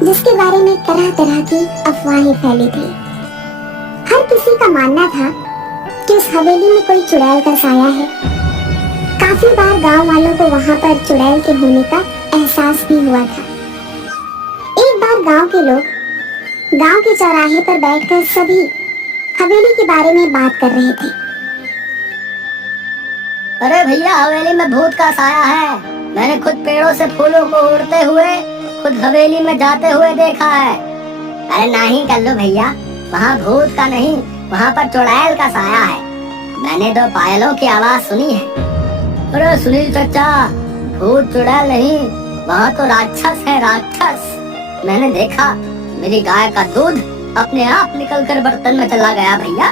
जिसके बारे में तरह तरह की अफवाहें फैली थी। हर किसी का मानना था कि उस हवेली में कोई चुड़ैल का साया है। काफी बार गांव वालों को वहां पर चुड़ैल के होने का एहसास भी हुआ था। एक बार गांव के लोग गांव के चौराहे पर बैठकर सभी हवेली के बारे में बात कर रहे थे। अरे भैया, हवेली में भूत का साया है। मैंने खुद पेड़ों से फूलों को उड़ते हुए खुद हवेली में जाते हुए देखा है। अरे नहीं कल्लू भैया, वहाँ भूत का नहीं, वहाँ पर चुड़ैल का साया है। मैंने 2 पायलों की आवाज सुनी है। अरे सुनील चाचा, भूत चुड़ैल नहीं, वहाँ तो राक्षस है, राक्षस। मैंने देखा मेरी गाय का दूध अपने आप निकलकर बर्तन में चला गया भैया,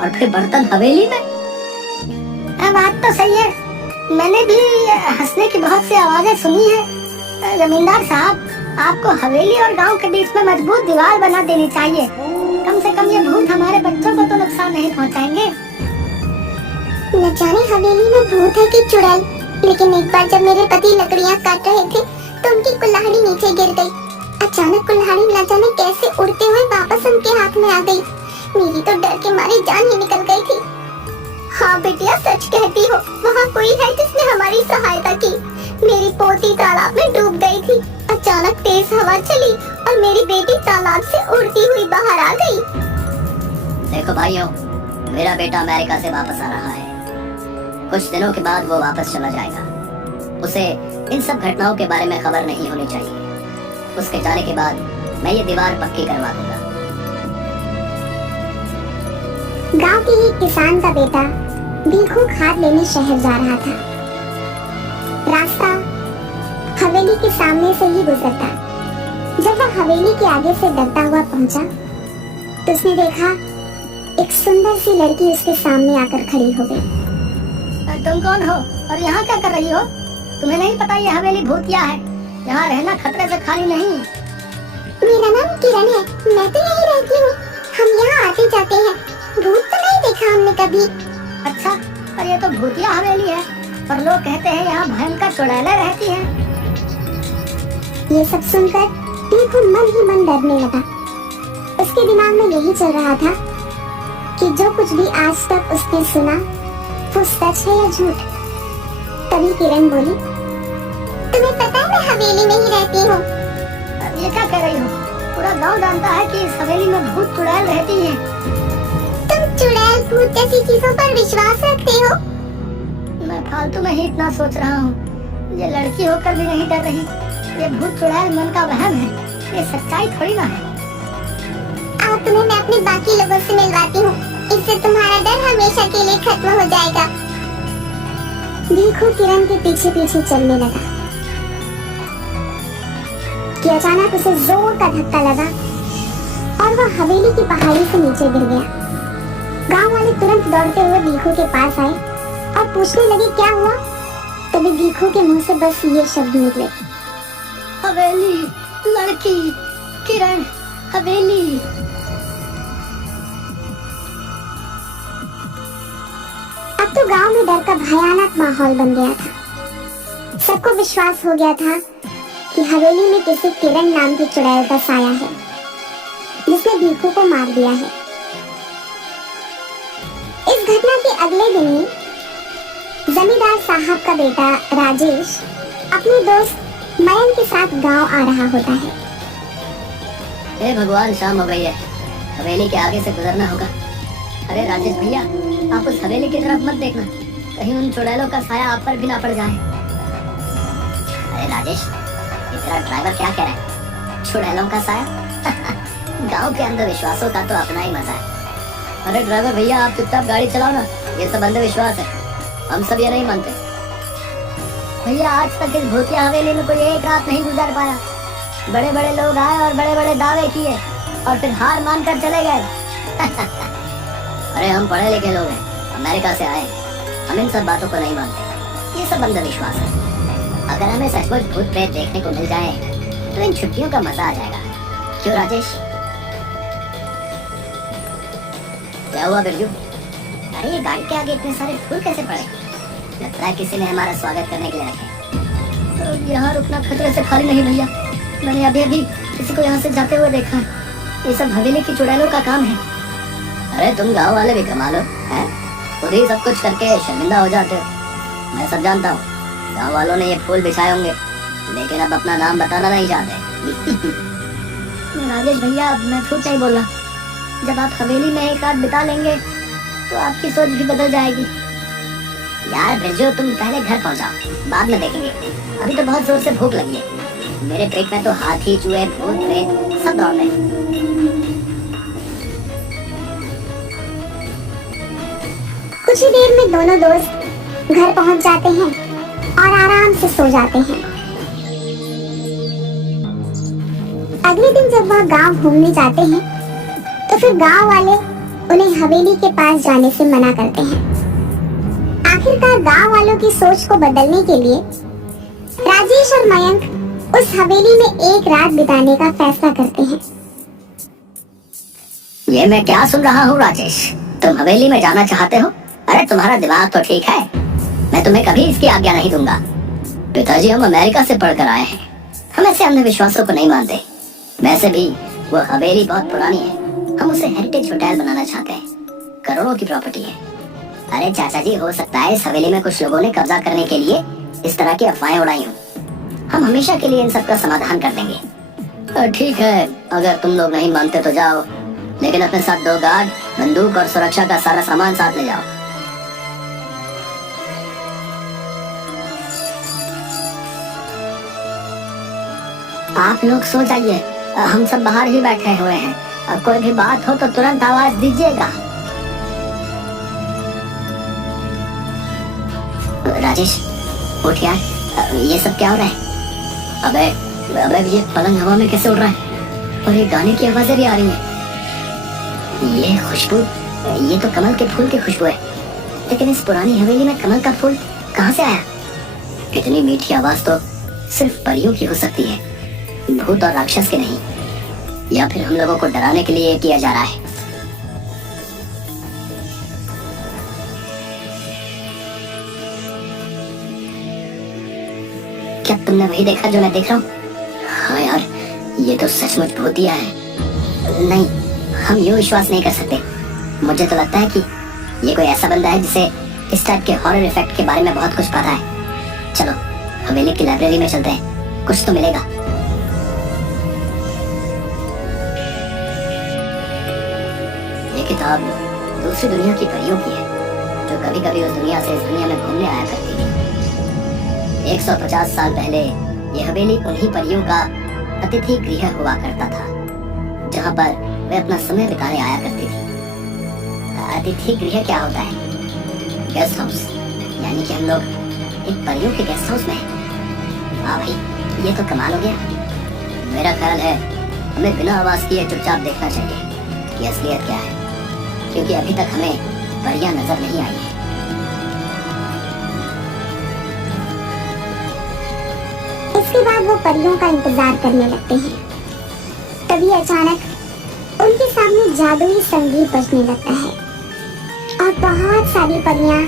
और फिर बर्तन हवेली में। बात तो सही है, मैंने भी हंसने की बहुत सी आवाजें सुनी है। जमींदार साहब, आपको हवेली और गांव के बीच में मजबूत दीवार बना देनी चाहिए। कम से कम ये भूत हमारे बच्चों को तो नुकसान नहीं पहुंचाएंगे। न जाने हवेली में भूत है कि चुड़ैल, लेकिन एक बार जब मेरे पति लकड़ियां काट रहे थे तो उनकी कुल्हाड़ी नीचे गिर गई। अचानक कुल्हाड़ी न जाने कैसे उड़ते हुए वापस उनके हाथ में आ गई। मेरी तो डर के मारे जान ही निकल गई थी। हाँ बेटिया, सच कहती हो, वहाँ कोई है जिसने हमारी सहायता की। मेरी पोती तालाब में डूब गई थी। अचानक तेज हवा चली और मेरी बेटी तालाब से उड़ती हुई बाहर आ गई। देखो भाइयों, मेरा बेटा अमेरिका से वापस आ रहा है। कुछ दिनों के बाद वो वापस चला जाएगा। उसे इन सब घटनाओं के बारे में खबर नहीं होनी चाहिए। उसके जाने के बाद मैं ये दीवार पक्की करवा दूंगा। गांव के एक किसान का बेटा भीखू खाद लेने शहर जा रहा था। रास्ता हवेली के सामने से ही गुजरता। जब वह हवेली के आगे से डरता हुआ पहुंचा तो उसने देखा एक सुंदर सी लड़की उसके सामने आकर खड़ी हो गई। तुम कौन हो और यहाँ क्या कर रही हो? तुम्हें नहीं पता ये हवेली भूतिया है, यहाँ रहना खतरे से खाली नहीं। मेरा नाम किरण है, मैं तो यही रहती हूँ। हम यहाँ आते जाते हैं, भूत तो नहीं देखा हमने कभी। अच्छा, पर ये तो भूतिया हवेली है, पर लोग कहते हैं यहाँ भयंकर चुड़ैलें रहती हैं। ये सब सुनकर भीखू मन ही मन डरने लगा। उसके दिमाग में यही चल रहा था कि जो कुछ भी आज तक उसने सुना वो सच है या झूठ। तभी किरण बोली, तुम्हें पता है मैं हवेली में ही रहती हूँ। ये क्या कह रही हो? पूरा गांव जानता है कि इस हवेली में भूत चुड़ैल रहती है। तुम चुड़ैल भूत जैसी चीजों पर विश्वास रखते हो? मैं फालतू में ही इतना सोच रहा हूँ। ये लड़की होकर भी नहीं डर रही। ये भूत चुड़ैल मन का वहम है, ये सच्चाई थोड़ी ना है। आओ तुम्हें मैं अपने बाकी लोगों से मिलवाती हूँ, इससे तुम्हारा डर हमेशा के लिए खत्म हो जाएगा। भीखू किरण के पीछे पीछे चलने लगा कि अचानक उसे जोर का धक्का लगा और वह हवेली की पहाड़ी से नीचे गिर गया। गांव वाले तुरंत दौड़ते हुए भीखू के पास आए और पूछने लगे क्या हुआ। तभी भीखू के मुंह से बस ये शब्द निकले, हवेली, लड़की, किरण, हवेली। अब तो गांव में डर का भयानक माहौल बन गया था। सबको विश्वास हो गया था कि हवेली में किसी किरण नाम की चुड़ैल का साया है जिसने भीखू को मार दिया है। इस घटना के अगले दिन ही जमींदार साहब का बेटा राजेश अपने दोस्त मयंक के साथ गांव आ रहा होता है। हे भगवान, शाम हो गई है, हवेली के आगे से गुजरना होगा। अरे राजेश भैया, आप उस हवेली की तरफ मत देखना, कहीं उन चुड़ैलों का साया आप पर भी ना पड़ जाए। अरे राजेश, तेरा ड्राइवर क्या कह रहा है? चुड़ैलों का साया? गांव के अंधविश्वासों का तो अपना ही मजा है। अरे ड्राइवर भैया, आप चुपचाप गाड़ी चलाओ ना, ये सब अंधविश्वास है, हम सब ये नहीं मानते। भैया, आज तक इस भूतिया हवेली में कोई एक रात नहीं गुजार पाया। बड़े बड़े लोग आए और बड़े बड़े दावे किए और फिर हार मानकर चले गए। अरे हम पढ़े लिखे लोग हैं, अमेरिका से आए, हम इन सब बातों को नहीं मानते, ये सब अंधविश्वास है। अगर हमें सचमुच भूत प्रेत देखने को मिल जाए तो इन छुट्टियों का मजा आ जाएगा। क्यों राजेश? क्या हुआ बिरजू? अरे ये गाड़ी के आगे इतने सारे फूल कैसे पड़े? लगता है किसी ने हमारा स्वागत करने के लिए रखे। तो यहाँ रुकना खतरे से खाली नहीं भैया, मैंने अभी अभी किसी को यहाँ से जाते हुए देखा है। ये सब हवेली की चुड़ैलों का काम है। अरे तुम गांव वाले भी कमाल हो, हैं? खुद ही सब कुछ करके शर्मिंदा हो जाते हो। मैं सब जानता हूँ। गांव वालों ने ये फूल बिछाए होंगे, लेकिन अब अपना नाम बताना नहीं चाहते। राजेश भैया, मैं झूठ नहीं बोल रहा। जब आप हवेली में एक रात बिता लेंगे तो आपकी सोच भी बदल जाएगी। यार बिरजू, तुम पहले घर पहुंचाओ, बाद में देखेंगे। अभी तो बहुत जोर से भूख लगी है। मेरे पेट में तो हाथी, चूहे, भूत, प्रेत सब दौड़ रहे हैं। कुछ ही देर में दोनों दोस्त घर पहुंच जाते हैं और आराम से सो जाते हैं। अगले दिन जब वह गांव घूमने जाते हैं तो फिर गांव वाले उन्हें हवेली के पास जाने से मना करते हैं। आखिरकार गांव वालों की सोच को बदलने के लिए राजेश और मयंक उस हवेली में एक रात बिताने का फैसला करते हैं। ये मैं क्या सुन रहा हूँ राजेश? तुम हवेली में जाना चाहते हो? अरे तुम्हारा दिमाग तो ठीक है। मैं तुम्हें कभी इसकी आज्ञा नहीं दूंगा। पिताजी हम अमेरिका से पढ़कर आए हैं। हम ऐसे अंधविश्वासों को नहीं मानते। वैसे भी वो हवेली बहुत पुरानी है। हम उसे हेरिटेज होटल बनाना चाहते हैं। करोड़ों की प्रॉपर्टी है। अरे चाचा जी, हो सकता है इस हवेली में कुछ लोगों ने कब्जा करने के लिए इस तरह की अफवाहें उड़ाई हों। हम हमेशा के लिए इन सब का समाधान कर देंगे। ठीक है, अगर तुम लोग नहीं मानते तो जाओ, लेकिन अपने साथ 2 गार्ड, बंदूक और सुरक्षा का सारा सामान साथ ले जाओ। आप लोग सो जाइए, हम सब बाहर ही बैठे हुए हैं। अब कोई भी बात हो तो तुरंत आवाज दीजिएगा। राजेश उठ यार, ये सब क्या हो रहा है? अबे अबे, ये पलंग हवा में कैसे उड़ रहा है? और ये गाने की आवाजें भी आ रही हैं। ये खुशबू, ये तो कमल के फूल की खुशबू है। लेकिन इस पुरानी हवेली में कमल का फूल कहाँ से आया? इतनी मीठी आवाज तो सिर्फ परियों की हो सकती है, भूत और राक्षस के नहीं। या फिर हम लोगों को डराने के लिए किया जा रहा है। क्या तुमने वही देखा जो मैं देख रहा हूँ? हाँ यार, ये तो सचमुच भूतिया है। नहीं, हम यूँ विश्वास नहीं कर सकते। मुझे तो लगता है कि ये कोई ऐसा बंदा है जिसे इस टाइप के हॉरर इफेक्ट के बारे में बहुत कुछ पता है। चलो हवेली की लाइब्रेरी में चलते हैं, कुछ तो मिलेगा। ये किताब दूसरी दुनिया की परियों की है, जो कभी कभी उस दुनिया से इस दुनिया में घूमने आया करती थी। 150 साल पहले ये हवेली उन्हीं परियों का अतिथि गृह हुआ करता था, जहाँ पर वे अपना समय बिताने आया करती थी। अतिथि गृह क्या होता है? Guest house. यानी कि हम लोग एक परियों के गेस्ट हाउस में हैं। हाँ भाई, ये तो कमाल हो गया। मेरा ख्याल है हमें बिना आवाज किए चुपचाप देखना चाहिए कि असलियत क्या है, क्योंकि अभी तक हमें परियां नजर नहीं आई है। इसके बाद वो परियों का इंतजार करने लगते हैं। तभी अचानक उनके सामने जादुई संगीत बजने लगता है और बहुत सारी परियां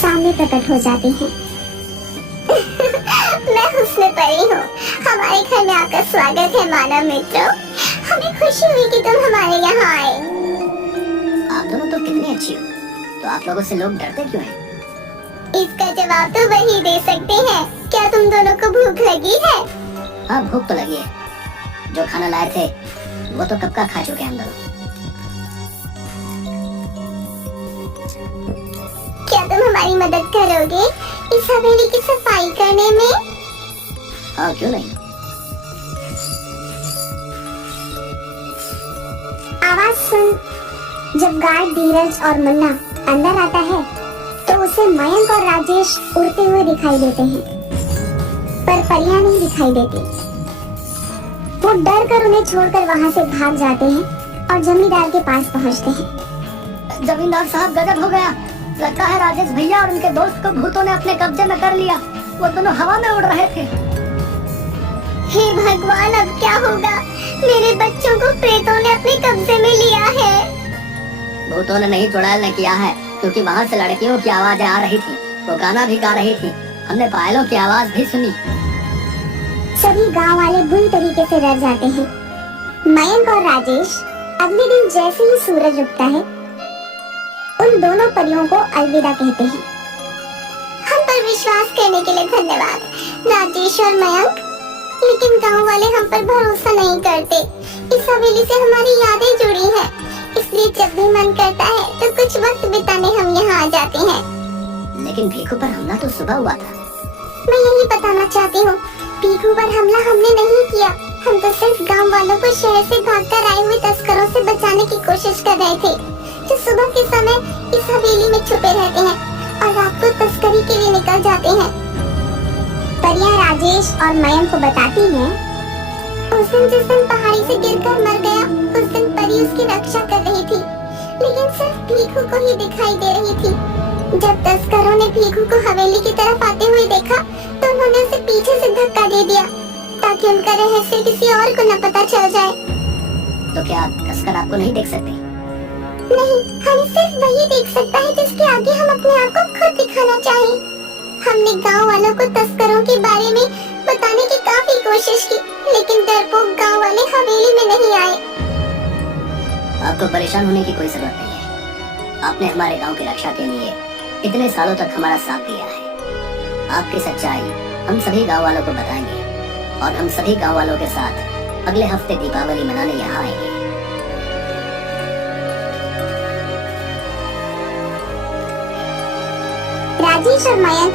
सामने प्रकट हो जाती हैं। मैं हुस्न परी हूँ, हमारे घर में आपका स्वागत है मानव मित्रों। हमें खुशी हुई कि तुम हमारे यहाँ आए। आप दोनों तो कितनी अच्छी हो, तो आप लोगों से लोग डरते क्यों हैं? इसका जवाब तो वही दे सकते हैं। क्या तुम दोनों को भूख लगी है? हाँ, भूख तो लगी है। जो खाना लाए थे वो तो कब का खा चुके हैं हम दोनों। क्या तुम हमारी मदद करोगे इस हवेली की सफाई करने में? हाँ, क्यों नहीं। आवाज सुन जब गार्ड धीरज और मुन्ना अंदर आता है तो उसे मयंक और राजेश उड़ते हुए दिखाई देते हैं, पर परियां नहीं दिखाई देती। वो डर कर उन्हें छोड़कर वहाँ से भाग जाते हैं और जमींदार के पास पहुँचते हैं। जमींदार साहब, गजब हो गया। लगता है राजेश भैया और उनके दोस्त को भूतों ने अपने कब्जे में कर लिया। वो दोनों हवा में उड़ रहे थे। हे भगवान, अब क्या होगा? मेरे बच्चों को प्रेतों ने अपने कब्जे में लिया है। भूतों ने नहीं, चुड़ैल ने किया है, क्योंकि वहाँ से लड़कियों की आवाजें आ रही थी। वो गाना भी गा रही थी। हमने पायलों की आवाज भी सुनी। सभी गांव वाले बुरी तरीके से डर जाते हैं। मयंक और राजेश अगले दिन जैसे ही सूरज उगता है उन दोनों परियों को अलविदा कहते हैं। हम पर विश्वास करने के लिए धन्यवाद राजेश और मयंक, लेकिन गांव वाले हम पर भरोसा नहीं करते। इस हवेली से हमारी यादें जुड़ी हैं, इसलिए जब भी मन करता है तो कुछ वक्त बिताने हम यहाँ आ जाते हैं। लेकिन भीखू पर हमला तो सुबह हुआ था। मैं यही बताना चाहती हूँ, भीखू पर हमला हमने नहीं किया। हम तो सिर्फ गांव वालों को शहर से भागकर आए हुए तस्करों से बचाने की कोशिश कर रहे थे, जो सुबह के समय इस हवेली में छुपे रहते हैं और रात को तस्करी के लिए निकल जाते हैं। परियां राजेश और मयंक को बताती हैं, उस दिन जिस दिन पहाड़ी से गिरकर मर गया, उस दिन परी उसकी रक्षा कर रही थी, लेकिन सिर्फ भीखू को ही दिखाई दे रही थी। जब तस्करों ने भीखू को हवेली की तरफ आते हुए देखा तो उन्होंने उसे पीछे से धक्का दे दिया ताकि उनका रहस्य किसी और को न पता चल जाए। तो क्या तस्कर आपको नहीं देख सकते? नहीं, हम सिर्फ वही देख सकता है जिसके आगे हम अपने आप को खुद दिखाना चाहें। हमने गांव वालों को तस्करों के बारे में बताने की काफी कोशिश की, लेकिन डरपोक गांव वाले हवेली में नहीं आए। आपको परेशान होने की कोई जरूरत नहीं है। आपने हमारे गांव की रक्षा के लिए इतने सालों तक हमारा साथ दिया है। आपकी सच्चाई हम सभी गांव वालों को बताएंगे और हम सभी गांव वालों के साथ अगले हफ्ते दीपावली मनाने यहाँ आएंगे। राजेश और मयंक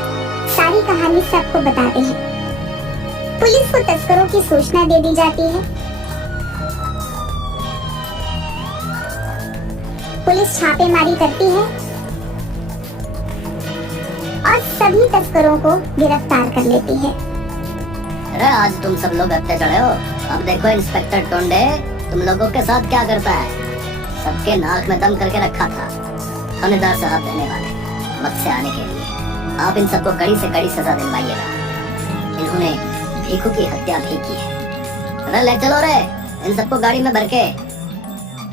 सारी कहानी सबको बताते हैं। पुलिस को तस्करों की सूचना दे दी जाती है। पुलिस छापेमारी करती है और सभी तस्करों को गिरफ्तार कर लेती है। अरे आज तुम सब लोग हत्या चढ़े हो। अब देखो इंस्पेक्टर टोंडे तुम लोगों के साथ क्या करता है। सबके नाक में दम करके रखा था। थानेदार साहब धन्यवाद वक्त से आने के लिए। आप इन सबको कड़ी से कड़ी सजा दिलवाइएगा। इन्होंने भीखू की हत्या भी की है। अरे ले चलो रे इन सबको गाड़ी में भर के।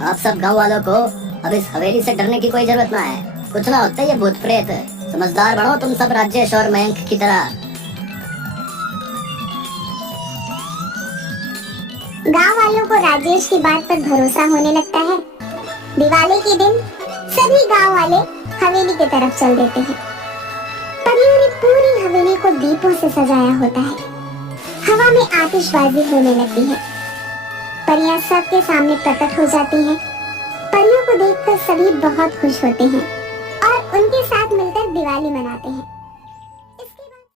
आप सब गाँव वालों को अब इस हवेली से डरने की कोई जरूरत ना है। कुछ ना होता ये भूत प्रेत। समझदार बनो तुम सब राजेश और मयंक की तरह। गांव वालों को राजेश की बात पर भरोसा होने लगता है। दिवाली के दिन सभी गांव वाले हवेली की तरफ चल देते हैं। परियों ने पूरी हवेली को दीपों से सजाया होता है। हवा में आतिशबाजी होने लगती है। परियां सबके सामने प्रकट हो जाती हैं। परियों को देखकर सभी बहुत खुश होते हैं और उनके साथ मिलकर दिवाली मनाते हैं।